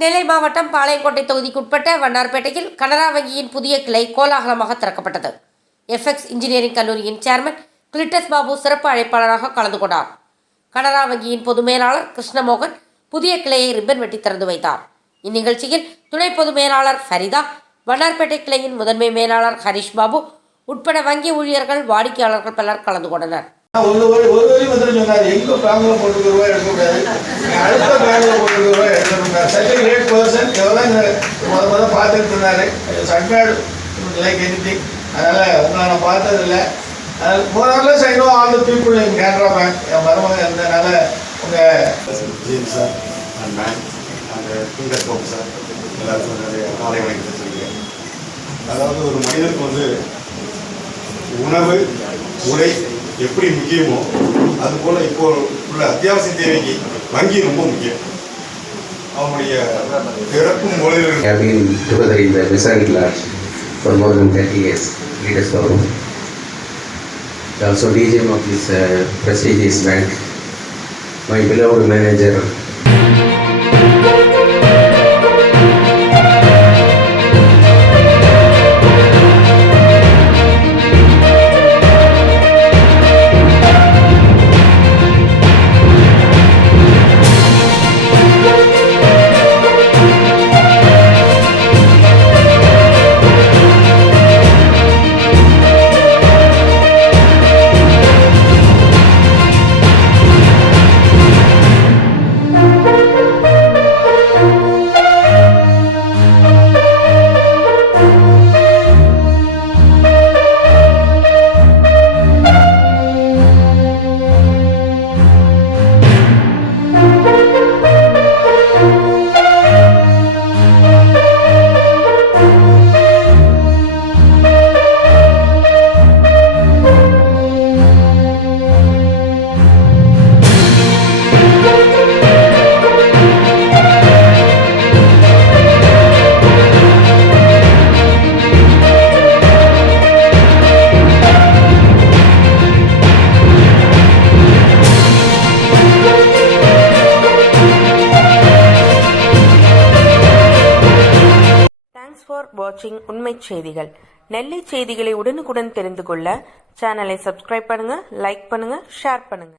நெல்லை மாவட்டம் பாளையங்கோட்டை தொகுதிக்குட்பட்ட வண்ணார்பேட்டையில் கனரா வங்கியின் புதிய கிளை கோலாகலமாக திறக்கப்பட்டது. எஃப்எக்ஸ் இன்ஜினியரிங் கல்லூரியின் சேர்மன் கிளிட்டஸ் பாபு சிறப்பு அழைப்பாளராக கலந்து கொண்டார். கனரா வங்கியின் பொது மேலாளர் கிருஷ்ணமோகன் புதிய கிளையை ரிப்பன் வெட்டி திறந்து வைத்தார். இந்நிகழ்ச்சியில் துணை பொது மேலாளர் ஃபரிதா, வண்ணார்பேட்டை கிளையின் முதன்மை மேலாளர் ஹரிஷ் பாபு உட்பட வங்கி ஊழியர்கள், வாடிக்கையாளர்கள் பலர் கலந்து கொண்டனர். ஒரு வழி மட்டும் சொன்னார், எங்க பேங்க்ல போட்டு ரூபாய் எடுக்கக்கூடாது, அடுத்த பேங்க்ல போட்டு ரூபாய் எடுக்கணும். Such a great person. முதல்ல பார்த்துட்டு இருந்தாரு. சட்மேட் லைக் எனிதிங். அதனால உங்களை நான் பார்த்ததில்லை. மோரலஸ் I know all the people in Canara bank. என் மருமகன் இருந்ததுனால உங்க ஜீன் சார் அண்ட் மேம் அண்ட் கிங்கர் கோப் சார் எல்லாருக்கும் நிறைய காலை வணக்கத்தை சொல்லியிருக்கேன். அதாவது ஒரு மனிதனுக்கு உணவு, உடை எப்படி முக்கியமோ அதுபோல் இப்போ உள்ள அத்தியாவசிய தேவைக்கு வங்கி ரொம்ப முக்கியம். அவனுடைய பிறப்பும் மொழிகள் have been together in the Masonic Lodge for more than 30 years. Leaders Forum. Also DGM of this prestigious bank. My beloved manager. For வாட்சிங் உண்மை செய்திகள். நெல்லை செய்திகளை உடனுக்குடன் தெரிந்து கொள்ள சேனலை சப்ஸ்கிரைப் பண்ணுங்க, லைக் பண்ணுங்க, ஷேர் பண்ணுங்க.